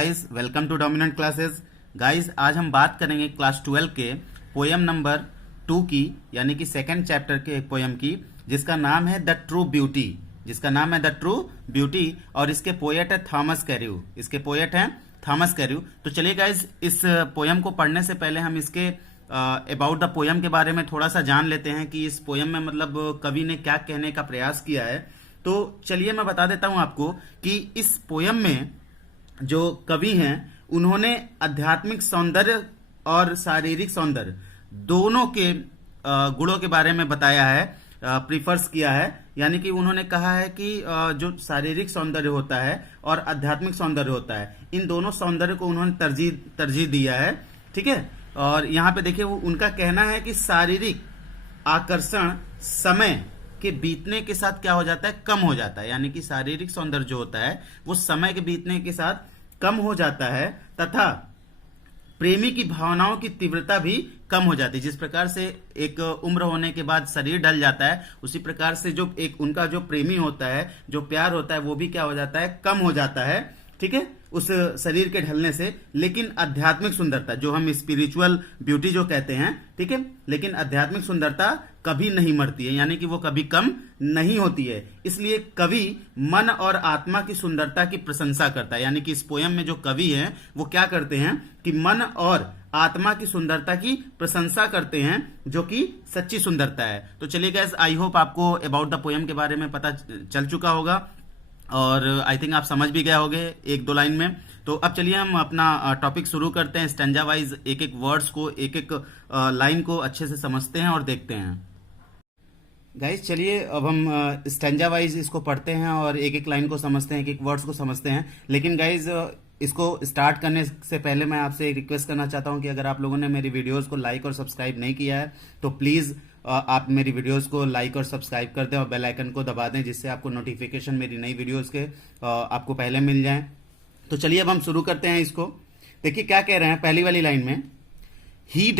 Guys, welcome to Dominant Classes. Guys, आज हम बात करेंगे क्लास 12 के पोयम नंबर 2 की, यानी कि सेकंड चैप्टर के एक पोयम की, जिसका नाम है द ट्रू ब्यूटी। और इसके पोएट है थॉमस कैर्यू। तो चलिए गाइस, इस पोयम को पढ़ने से पहले हम इसके अबाउट द पोयम के बारे में थोड़ा सा जान लेते हैं कि इस पोयम में मतलब कवि ने क्या कहने का प्रयास किया है। तो चलिए मैं बता देता हूं आपको कि इस पोयम में जो कवि हैं उन्होंने आध्यात्मिक सौंदर्य और शारीरिक सौंदर्य दोनों के गुणों के बारे में बताया है, प्रीफर्स किया है। यानी कि उन्होंने कहा है कि जो शारीरिक सौंदर्य होता है और आध्यात्मिक सौंदर्य होता है, इन दोनों सौंदर्य को उन्होंने तरजीह दिया है। ठीक है। और यहाँ पे देखिए, वो उनका कहना है कि शारीरिक आकर्षण समय के बीतने के साथ क्या हो जाता है, कम हो जाता है। यानी कि शारीरिक सौंदर्य जो होता है वो समय के बीतने के साथ कम हो जाता है, तथा प्रेमी की भावनाओं की तीव्रता भी कम हो जाती है। जिस प्रकार से एक उम्र होने के बाद शरीर ढल जाता है, उसी प्रकार से जो एक उनका जो प्रेमी होता है, जो प्यार होता है, वो भी क्या हो जाता है, कम हो जाता है। ठीक है, उस शरीर के ढलने से। लेकिन आध्यात्मिक सुंदरता, जो हम स्पिरिचुअल ब्यूटी जो कहते हैं, ठीक है, लेकिन आध्यात्मिक सुंदरता कभी नहीं मरती है, यानी कि वो कभी कम नहीं होती है। इसलिए कवि मन और आत्मा की सुंदरता की प्रशंसा करता है। यानी कि इस पोयम में जो कवि हैं वो क्या करते हैं कि मन और आत्मा की सुंदरता की प्रशंसा करते हैं, जो कि सच्ची सुंदरता है। तो चलिए गाइस, आई होप आपको अबाउट द पोयम के बारे में पता चल चुका होगा और आई थिंक आप समझ भी गए होंगे एक दो लाइन में। तो अब चलिए हम अपना टॉपिक शुरू करते हैं। स्टैंजा वाइज एक एक वर्ड्स को, एक एक लाइन को अच्छे से समझते हैं और देखते हैं। गाइस चलिए, अब हम स्टैंजा वाइज इसको पढ़ते हैं और एक एक लाइन को समझते हैं, एक एक वर्ड्स को समझते हैं। लेकिन गाइस, इसको स्टार्ट करने से पहले मैं आपसे एक रिक्वेस्ट करना चाहता हूं कि अगर आप लोगों ने मेरी वीडियोस को लाइक और सब्सक्राइब नहीं किया है तो प्लीज़ आप मेरी वीडियोस को लाइक और सब्सक्राइब कर दें और बेल आइकन को दबा दें, जिससे आपको नोटिफिकेशन मेरी नई वीडियोस के आपको पहले मिल जाएं। तो चलिए अब हम शुरू करते हैं इसको। देखिए क्या कह रहे हैं पहली वाली लाइन में, ही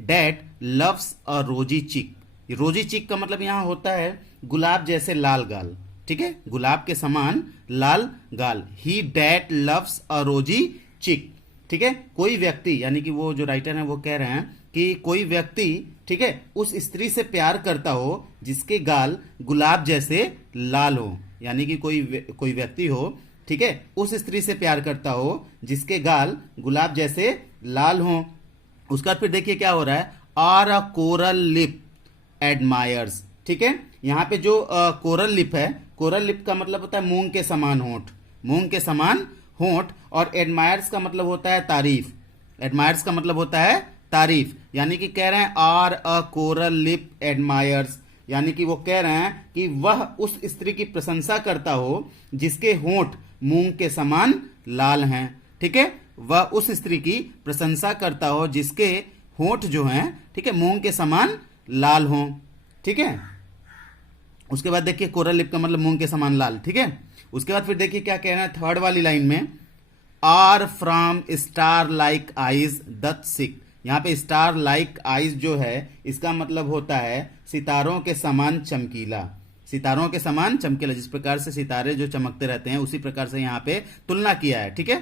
डैट लव्स अ रोजी चिक। रोजी चिक का मतलब यहां होता है गुलाब जैसे लाल गाल। ठीक है, गुलाब के समान लाल गाल। ही डैट लव्स अ रोजी चिक। ठीक है, कोई व्यक्ति, यानी कि वो जो राइटर है वो कह रहे हैं कि कोई व्यक्ति, ठीक है, उस स्त्री से प्यार करता हो जिसके गाल गुलाब जैसे लाल हो। यानी कि कोई व्यक्ति हो, ठीक है, उस स्त्री से प्यार करता हो जिसके गाल गुलाब जैसे लाल हो। उसका फिर देखिए क्या हो रहा है, or a coral lip admires. ठीक है, यहां पे जो कोरल लिप है, कोरल लिप का मतलब होता है मूंग के समान होंठ, मूंग के समान होंठ। और एडमायर्स का मतलब होता है तारीफ, एडमायर्स का मतलब होता है तारीफ। यानी कि कह रहे हैं or a coral lip admires, यानी कि वो कह रहे हैं कि वह उस स्त्री की प्रशंसा करता हो जिसके होंठ मूंग के समान लाल हैं। ठीक है, वह उस स्त्री की प्रशंसा करता हो जिसके होंठ जो हैं, ठीक है, मूंग के समान लाल हों। ठीक है, उसके बाद देखिए कोरल लिप का मतलब मूंग के समान लाल। ठीक है, उसके बाद फिर देखिए क्या कह रहे हैं थर्ड वाली लाइन में, or from star like eyes doth seek. यहां पे स्टार लाइक आईज जो है इसका मतलब होता है सितारों के समान चमकीला, सितारों के समान चमकीला। जिस प्रकार से सितारे जो चमकते रहते हैं उसी प्रकार से यहां पे तुलना किया है। ठीक है,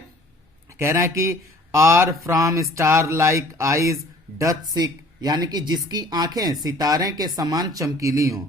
कह रहा है कि or from star like eyes doth seek, यानी कि जिसकी आंखें सितारे के समान चमकीली हों।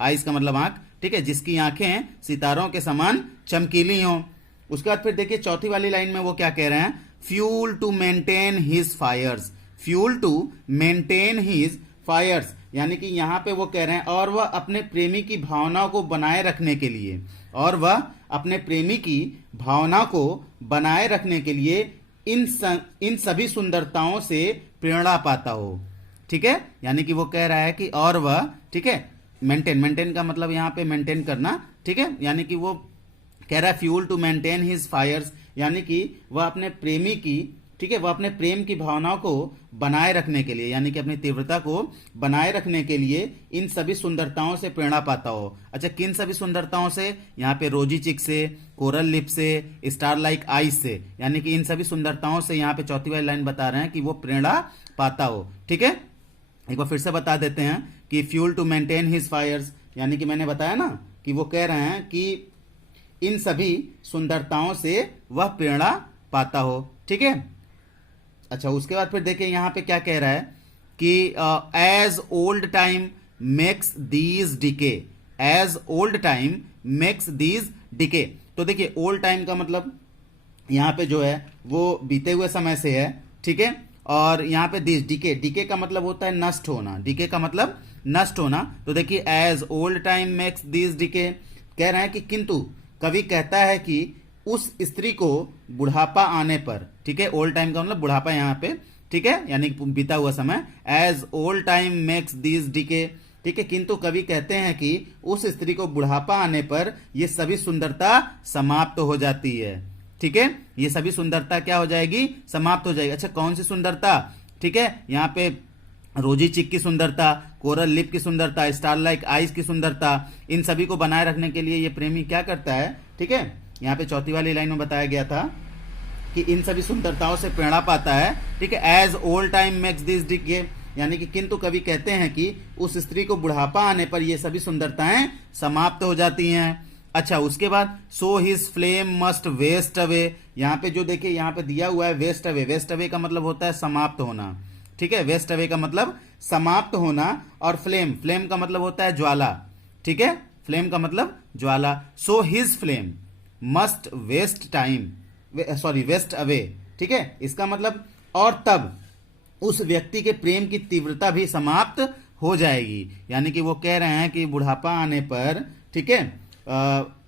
आईज का मतलब आंख, ठीक है, जिसकी आंखें सितारों के समान चमकीली हों। उसके बाद फिर देखिए चौथी वाली लाइन में वो क्या कह रहे हैं, fuel to maintain his fires, fuel to maintain his fires. यानी कि यहां पे वो कह रहे हैं और वह अपने प्रेमी की भावनाओं को बनाए रखने के लिए, और वह अपने प्रेमी की भावना को बनाए रखने के लिए इन सभी सुंदरताओं से प्रेरणा पाता हो। ठीक है, यानी कि वो कह रहा है कि और वह, ठीक है, मेंटेन का मतलब यहां पे मेंटेन करना। ठीक है, यानी कि वो कह रहा है fuel to maintain his fires, यानी कि वह अपने प्रेमी की, ठीक है, वह अपने प्रेम की भावनाओं को बनाए रखने के लिए, यानी कि अपनी तीव्रता को बनाए रखने के लिए इन सभी सुंदरताओं से प्रेरणा पाता हो। अच्छा, किन सभी सुंदरताओं से, यहाँ पे रोजी चिक से, कोरल लिप से, स्टार लाइक आईज से, यानी कि इन सभी सुंदरताओं से यहाँ पे चौथी वाली लाइन बता रहे हैं कि वो प्रेरणा पाता हो। ठीक है, एक बार फिर से बता देते हैं कि fuel to maintain his fires, यानी कि मैंने बताया ना कि वो कह रहे हैं कि इन सभी सुंदरताओं से वह प्रेरणा पाता हो। ठीक है। अच्छा, उसके बाद फिर देखिए यहां पे क्या कह रहा है कि as old time makes these decay, as old time makes these decay. तो देखिए ओल्ड टाइम का मतलब यहां पे जो है वो बीते हुए समय से है। ठीक है। और यहां पे दिस डिके, डिके का मतलब होता है नष्ट होना, डिके का मतलब नष्ट होना। तो देखिए as old time makes this decay, कह रहे हैं कि किंतु कवि कहता है कि उस स्त्री को बुढ़ापा आने पर, ठीक है, ओल्ड टाइम का मतलब बुढ़ापा यहां पे, ठीक है, यानी बीता हुआ समय, as old time makes this decay, ठीक है, किंतु कवि कहते हैं कि उस स्त्री को बुढ़ापा आने पर ये सभी सुंदरता समाप्त हो जाती है। ठीक है, ये सभी सुंदरता क्या हो जाएगी, समाप्त हो जाएगी। अच्छा, कौन सी सुंदरता, ठीक है, यहाँ पे रोजी चिक की सुंदरता, कोरल लिप की सुंदरता, स्टार लाइक आइज की सुंदरता, इन सभी को बनाए रखने के लिए ये प्रेमी क्या करता है। ठीक है, यहाँ पे चौथी वाली लाइन में बताया गया था कि इन सभी सुंदरताओं से प्रेरणा पाता है। ठीक है, as old time makes this decay, यानी कि किंतु कवि कहते हैं कि उस स्त्री को बुढ़ापा आने पर ये सभी सुंदरताएं समाप्त हो जाती हैं। अच्छा, उसके बाद so his flame must waste away, यहाँ पे जो देखिए यहाँ पे दिया हुआ है वेस्ट अवे, वेस्ट अवे का मतलब होता है समाप्त होना। ठीक है, वेस्ट अवे का मतलब समाप्त होना, और फ्लेम, फ्लेम का मतलब होता है ज्वाला। ठीक है, फ्लेम का मतलब ज्वाला। So his flame must waste time, sorry waste away. ठीक है, इसका मतलब और तब उस व्यक्ति के प्रेम की तीव्रता भी समाप्त हो जाएगी, यानी कि वो कह रहे हैं कि बुढ़ापा आने पर, ठीक है,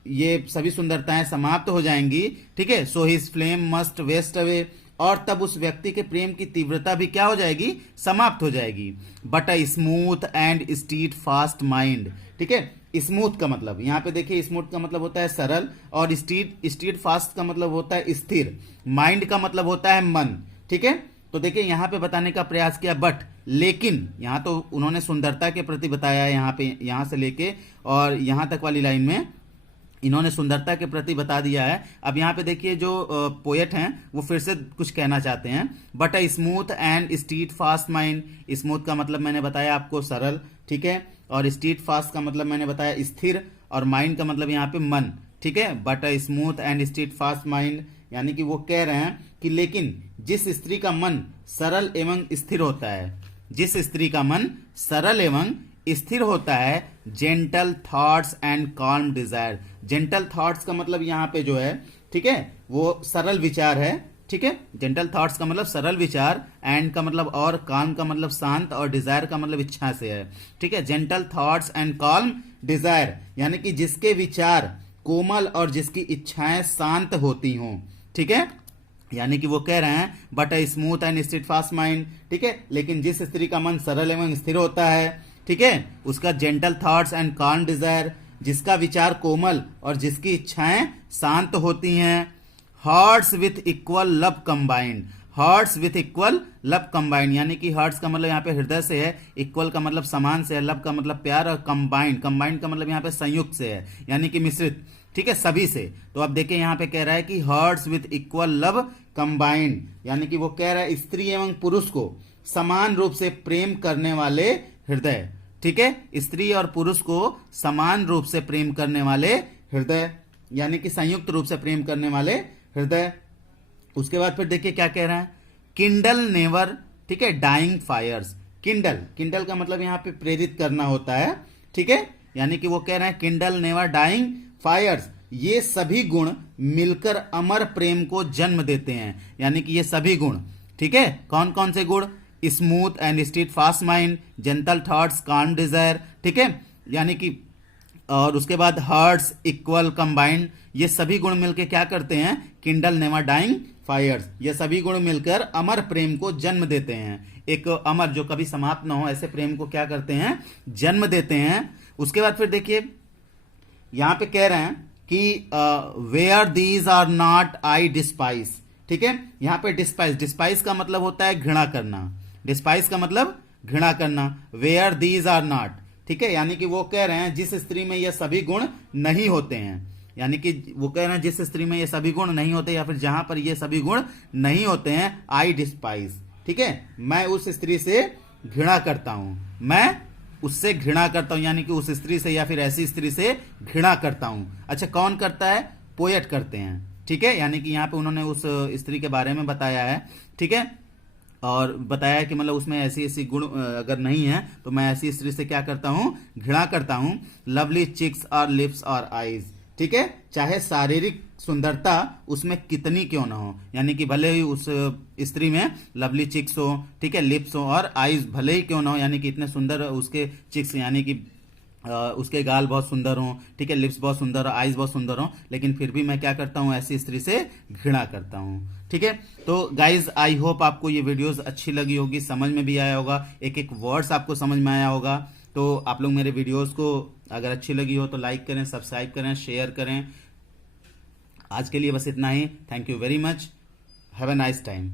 ये सभी सुंदरताएं समाप्त हो जाएंगी। ठीक है, so his flame must waste away, और तब उस व्यक्ति के प्रेम की तीव्रता भी क्या हो जाएगी, समाप्त हो जाएगी। But a smooth and steadfast mind, ठीक है, स्मूथ का मतलब यहाँ पे देखिए स्मूथ का मतलब होता है सरल, और स्टीड फास्ट का मतलब होता है स्थिर, माइंड का मतलब होता है मन। ठीक है, तो देखिए यहाँ पे बताने का प्रयास किया बट, लेकिन यहाँ तो उन्होंने सुंदरता के प्रति बताया है, यहाँ पे यहाँ से लेके और यहाँ तक वाली लाइन में इन्होंने सुंदरता के प्रति बता दिया है। अब यहाँ पे देखिए जो पोएट हैं वो फिर से कुछ कहना चाहते हैं। But a smooth and steadfast mind, smooth का मतलब मैंने बताया आपको सरल, ठीक है, और स्टीड फास्ट का मतलब मैंने बताया स्थिर, और माइंड का मतलब यहाँ पे मन। ठीक है, but a smooth and steadfast mind, यानी कि वो कह रहे हैं कि लेकिन जिस स्त्री का मन सरल एवं स्थिर होता है, जिस स्त्री का मन सरल एवं स्थिर होता है, gentle thoughts and calm desire, gentle thoughts का मतलब यहाँ पे जो है, ठीक है, वो सरल विचार है। ठीक है, जेंटल थॉट्स का मतलब सरल विचार, एंड का मतलब और, कॉल्म का मतलब शांत, और डिजायर का मतलब इच्छा से है। ठीक है, gentle thoughts and calm Dzire, यानी कि जिसके विचार कोमल और जिसकी इच्छाएं शांत होती हों। ठीक है, यानी कि वो कह रहे हैं but a smooth and steadfast mind, ठीक है, लेकिन जिस स्त्री का मन सरल एवं स्थिर होता है, ठीक है, उसका gentle thoughts and calm Dzire, जिसका विचार कोमल और जिसकी इच्छाएं शांत होती हैं, hearts with equal love combined, hearts with equal love combined, यानी कि हार्ट्स का मतलब यहाँ पे हृदय से है, इक्वल का मतलब समान से है, लव का मतलब प्यार, और कंबाइंड, कंबाइंड का मतलब यहाँ पे संयुक्त से है, यानी कि मिश्रित। ठीक है, सभी से। तो अब देखिए यहाँ पे कह रहा है कि hearts with equal love combined, यानी कि वो कह रहा है स्त्री एवं पुरुष को समान रूप से प्रेम करने वाले हृदय। ठीक है, स्त्री और पुरुष को समान रूप से प्रेम करने वाले हृदय, यानी कि संयुक्त रूप से प्रेम करने वाले हृदय। उसके बाद फिर देखिए क्या कह रहा है, किंडल नेवर, ठीक है, डाइंग फायर्स, किंडल, किंडल का मतलब यहाँ पे प्रेरित करना होता है। ठीक है, यानी कि वो कह रहे हैं किंडल नेवर डाइंग फायर्स, ये सभी गुण मिलकर अमर प्रेम को जन्म देते हैं, यानी कि ये सभी गुण, ठीक है, कौन कौन से गुण, smooth and steadfast mind, gentle thoughts, calm desire, ठीक है, यानी कि, और उसके बाद हार्ट्स इक्वल कंबाइंड, ये सभी गुण मिलकर क्या करते हैं, किंडल नेवर डाइंग फायर्स, ये सभी गुण मिलकर अमर प्रेम को जन्म देते हैं, एक अमर जो कभी समाप्त ना हो ऐसे प्रेम को क्या करते हैं, जन्म देते हैं। उसके बाद फिर देखिए यहां पे कह रहे हैं कि where these are not I despise, ठीक है, यहां पे डिस्पाइस, डिस्पाइस का मतलब होता है घृणा करना, डिस्पाइस का मतलब घृणा करना, वेयर दीज आर नॉट, ठीक है, यानी कि वो कह रहे हैं जिस स्त्री में ये सभी गुण नहीं होते हैं, यानी कि वो कह रहे हैं जिस स्त्री में ये सभी गुण नहीं होते, या फिर जहां पर ये सभी गुण नहीं होते हैं, आई डिस्पाइस, ठीक है, मैं उस स्त्री से घृणा करता हूं, मैं उससे घृणा करता हूं, यानी कि उस स्त्री से या फिर ऐसी स्त्री से घृणा करता हूं। अच्छा, कौन करता है, पोएट करते हैं। ठीक है, यानी कि यहाँ पे उन्होंने उस स्त्री के बारे में बताया है। ठीक है, और बताया है कि मतलब उसमें ऐसी ऐसी गुण अगर नहीं है तो मैं ऐसी स्त्री से क्या करता हूँ, घृणा करता हूँ। लवली चिक्स और लिप्स और आईज। ठीक है, चाहे शारीरिक सुंदरता उसमें कितनी क्यों ना हो, यानी कि भले ही उस स्त्री में लवली चिक्स हो, ठीक है, लिप्स हो और आईज भले ही क्यों ना हो, यानी कि इतने सुंदर उसके चिक्स, यानी कि उसके गाल बहुत सुंदर हों, ठीक है, लिप्स बहुत सुंदर हो, आईज बहुत सुंदर हो, लेकिन फिर भी मैं क्या करता हूँ, ऐसी स्त्री से घृणा करता हूँ। ठीक है, तो गाइज आई होप आपको ये वीडियोस अच्छी लगी होगी, समझ में भी आया होगा, एक एक वर्ड्स आपको समझ में आया होगा। तो आप लोग मेरे वीडियोस को अगर अच्छी लगी हो तो लाइक करें, सब्सक्राइब करें, शेयर करें। आज के लिए बस इतना ही। Thank you very much. Have a nice time.